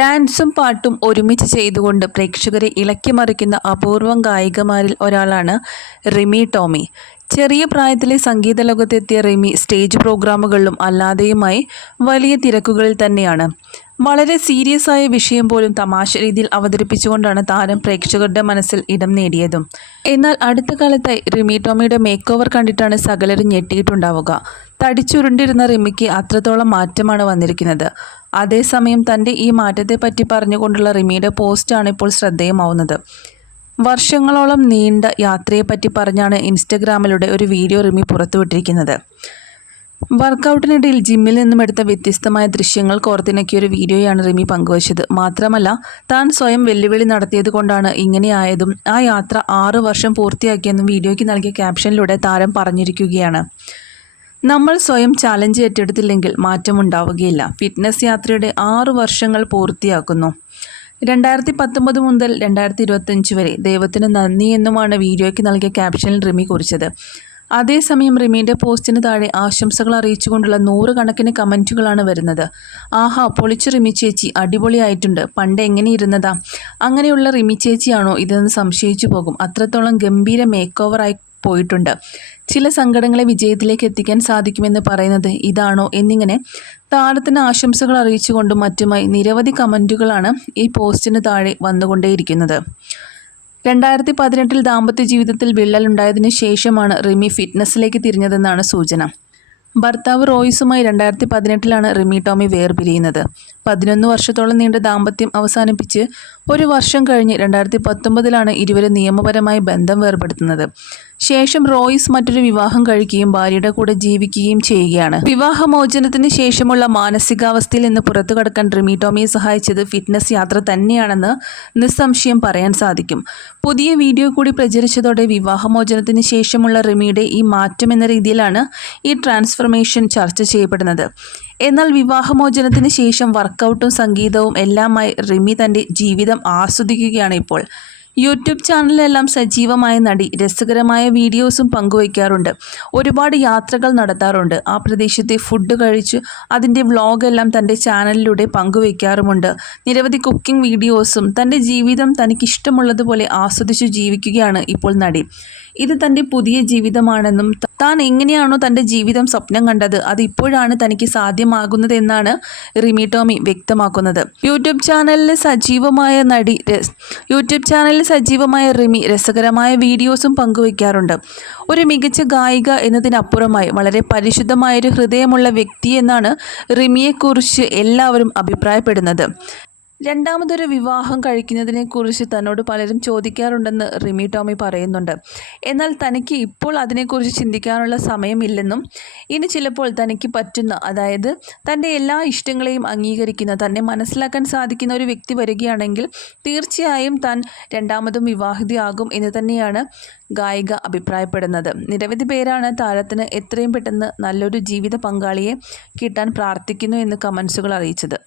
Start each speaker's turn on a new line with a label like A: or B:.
A: ഡാൻസും പാട്ടും ഒരുമിച്ച് ചെയ്തുകൊണ്ട് പ്രേക്ഷകരെ ഇളക്കിമറിക്കുന്ന അപൂർവം ഗായികമാരിൽ ഒരാളാണ് റിമി ടോമി. ചെറിയ പ്രായത്തിലെ സംഗീത ലോകത്തെത്തിയ റിമി സ്റ്റേജ് പ്രോഗ്രാമുകളിലും അല്ലാതെയുമായി വലിയ തിരക്കുകളിൽ തന്നെയാണ്. വളരെ സീരിയസ് ആയ വിഷയം പോലും തമാശ രീതിയിൽ അവതരിപ്പിച്ചുകൊണ്ടാണ് താരം പ്രേക്ഷകരുടെ മനസ്സിൽ ഇടം നേടിയതും. എന്നാൽ അടുത്ത കാലത്തായി റിമി ടോമിയുടെ മേക്ക് ഓവർ കണ്ടിട്ടാണ് സകലരും ഞെട്ടിയിട്ടുണ്ടാവുക. തടിച്ചുരുണ്ടിരുന്ന റിമിക്ക് അത്രത്തോളം മാറ്റമാണ് വന്നിരിക്കുന്നത്. അതേസമയം തന്റെ ഈ മാറ്റത്തെപ്പറ്റി പറഞ്ഞുകൊണ്ടുള്ള റിമിയുടെ പോസ്റ്റാണ് ഇപ്പോൾ ശ്രദ്ധേയമാവുന്നത്. വർഷങ്ങളോളം നീണ്ട യാത്രയെപ്പറ്റി പറഞ്ഞാണ് ഇൻസ്റ്റഗ്രാമിലൂടെ ഒരു വീഡിയോ റിമി പുറത്തുവിട്ടിരിക്കുന്നത്. വർക്കൗട്ടിനിടയിൽ ജിമ്മിൽ നിന്നും എടുത്ത വ്യത്യസ്തമായ ദൃശ്യങ്ങൾ കോർത്തിണക്കിയ ഒരു വീഡിയോയാണ് റിമി പങ്കുവച്ചത്. മാത്രമല്ല താൻ സ്വയം വെല്ലുവിളി നടത്തിയത് കൊണ്ടാണ് ഇങ്ങനെയായതും ആ യാത്ര ആറു വർഷം പൂർത്തിയാക്കിയെന്നും വീഡിയോയ്ക്ക് നൽകിയ ക്യാപ്ഷനിലൂടെ താരം പറഞ്ഞിരിക്കുകയാണ്. നമ്മൾ സ്വയം ചാലഞ്ച് ഏറ്റെടുത്തില്ലെങ്കിൽ മാറ്റമുണ്ടാവുകയില്ല. ഫിറ്റ്നസ് യാത്രയുടെ ആറു വർഷങ്ങൾ പൂർത്തിയാക്കുന്നു. രണ്ടായിരത്തി പത്തൊമ്പത് മുതൽ രണ്ടായിരത്തി ഇരുപത്തഞ്ച് വരെ ദൈവത്തിന് നന്ദി എന്നുമാണ് വീഡിയോയ്ക്ക് നൽകിയ ക്യാപ്ഷനിൽ റിമി കുറിച്ചത്. അതേസമയം റിമീന്റെ പോസ്റ്റിന് താഴെ ആശംസകൾ അറിയിച്ചുകൊണ്ടുള്ള നൂറുകണക്കിന് കമന്റുകളാണ് വരുന്നത്. ആഹാ പൊളിച്ചു റിമി ചേച്ചി അടിപൊളിയായിട്ടുണ്ട്. പണ്ട് എങ്ങനെ ഇരുന്നതാ അങ്ങനെയുള്ള റിമി ചേച്ചിയാണോ ഇതെന്ന് സംശയിച്ചു പോകും. അത്രത്തോളം ഗംഭീര മേക്ക് ഓവറായി പോയിട്ടുണ്ട്. ചില സങ്കടങ്ങളെ വിജയത്തിലേക്ക് എത്തിക്കാൻ സാധിക്കുമെന്ന് പറയുന്നത് ഇതാണോ എന്നിങ്ങനെ താരത്തിന് ആശംസകൾ അറിയിച്ചുകൊണ്ടും മറ്റുമായി നിരവധി കമന്റുകളാണ് ഈ പോസ്റ്റിന് താഴെ വന്നുകൊണ്ടേയിരിക്കുന്നത്. രണ്ടായിരത്തി പതിനെട്ടിൽ ദാമ്പത്യ ജീവിതത്തിൽ വിള്ളലുണ്ടായതിനു ശേഷമാണ് റിമി ഫിറ്റ്നസ്സിലേക്ക് തിരിഞ്ഞതെന്നാണ് സൂചന. ഭർത്താവ് റോയിസുമായി രണ്ടായിരത്തി പതിനെട്ടിലാണ് റിമി ടോമി വേർപിരിയുന്നത്. പതിനൊന്ന് വർഷത്തോളം നീണ്ട ദാമ്പത്യം അവസാനിപ്പിച്ച് ഒരു വർഷം കഴിഞ്ഞ് രണ്ടായിരത്തി പത്തൊമ്പതിലാണ് ഇരുവരും നിയമപരമായി ബന്ധം വേർപെടുത്തുന്നത്. ശേഷം റോയിസ് മറ്റൊരു വിവാഹം കഴിക്കുകയും ഭാര്യയുടെ കൂടെ ജീവിക്കുകയും ചെയ്യുകയാണ്. വിവാഹമോചനത്തിന് ശേഷമുള്ള മാനസികാവസ്ഥയിൽ നിന്ന് പുറത്തു കടക്കാൻ റിമി ടോമിയെ സഹായിച്ചത് ഫിറ്റ്നസ് യാത്ര തന്നെയാണെന്ന് നിസ്സംശയം പറയാൻ സാധിക്കും. പുതിയ വീഡിയോ കൂടി പ്രചരിച്ചതോടെ വിവാഹമോചനത്തിന് ശേഷമുള്ള റിമിയുടെ ഈ മാറ്റം എന്ന രീതിയിലാണ് ഈ ട്രാൻസ്ഫർമേഷൻ ചർച്ച ചെയ്യപ്പെടുന്നത്. എന്നാൽ വിവാഹമോചനത്തിന് ശേഷം വർക്കൗട്ടും സംഗീതവും എല്ലാമായി റിമി തന്റെ ജീവിതം ആസ്വദിക്കുകയാണ് ഇപ്പോൾ. യൂട്യൂബ് ചാനലിലെല്ലാം സജീവമായ നടി രസകരമായ വീഡിയോസും പങ്കുവയ്ക്കാറുണ്ട്. ഒരുപാട് യാത്രകൾ നടത്താറുണ്ട്. ആ പ്രദേശത്തെ ഫുഡ് കഴിച്ചു അതിന്റെ വ്ളോഗെല്ലാം തന്റെ ചാനലിലൂടെ പങ്കുവയ്ക്കാറുമുണ്ട്. നിരവധി കുക്കിംഗ് വീഡിയോസും തന്റെ ജീവിതം തനിക്കിഷ്ടമുള്ളതുപോലെ ആസ്വദിച്ചു ജീവിക്കുകയാണ് ഇപ്പോൾ നടി. ഇത് തന്റെ പുതിയ ജീവിതമാണെന്നും താൻ എങ്ങനെയാണോ തന്റെ ജീവിതം സ്വപ്നം കണ്ടത് അത് ഇപ്പോഴാണ് തനിക്ക് സാധ്യമാകുന്നത് എന്നാണ് റിമി ടോമി വ്യക്തമാക്കുന്നത്. യൂട്യൂബ് ചാനലിൽ സജീവമായ നടി യൂട്യൂബ് ചാനലിൽ സജീവമായ റിമി രസകരമായ വീഡിയോസും പങ്കുവയ്ക്കാറുണ്ട്. ഒരു മികച്ച ഗായിക എന്നതിനപ്പുറമായി വളരെ പരിശുദ്ധമായൊരു ഹൃദയമുള്ള വ്യക്തി എന്നാണ് റിമിയെക്കുറിച്ച് എല്ലാവരും അഭിപ്രായപ്പെടുന്നത്. രണ്ടാമതൊരു വിവാഹം കഴിക്കുന്നതിനെക്കുറിച്ച് തന്നോട് പലരും ചോദിക്കാറുണ്ടെന്ന് റിമി ടോമി പറയുന്നുണ്ട്. എന്നാൽ തനിക്ക് ഇപ്പോൾ അതിനെക്കുറിച്ച് ചിന്തിക്കാനുള്ള സമയമില്ലെന്നും ഇനി ചിലപ്പോൾ തനിക്ക് പറ്റുന്ന അതായത് തന്റെ എല്ലാ ഇഷ്ടങ്ങളെയും അംഗീകരിക്കുന്ന തന്നെ മനസ്സിലാക്കാൻ സാധിക്കുന്ന ഒരു വ്യക്തി വരികയാണെങ്കിൽ തീർച്ചയായും താൻ രണ്ടാമതും വിവാഹിതയാകും എന്ന് തന്നെയാണ് ഗായിക അഭിപ്രായപ്പെടുന്നത്. നിരവധി പേരാണ് താരത്തിന് എത്രയും പെട്ടെന്ന് നല്ലൊരു ജീവിത പങ്കാളിയെ കിട്ടാൻ പ്രാർത്ഥിക്കുന്നു എന്ന് കമൻസുകൾ അറിയിച്ചത്.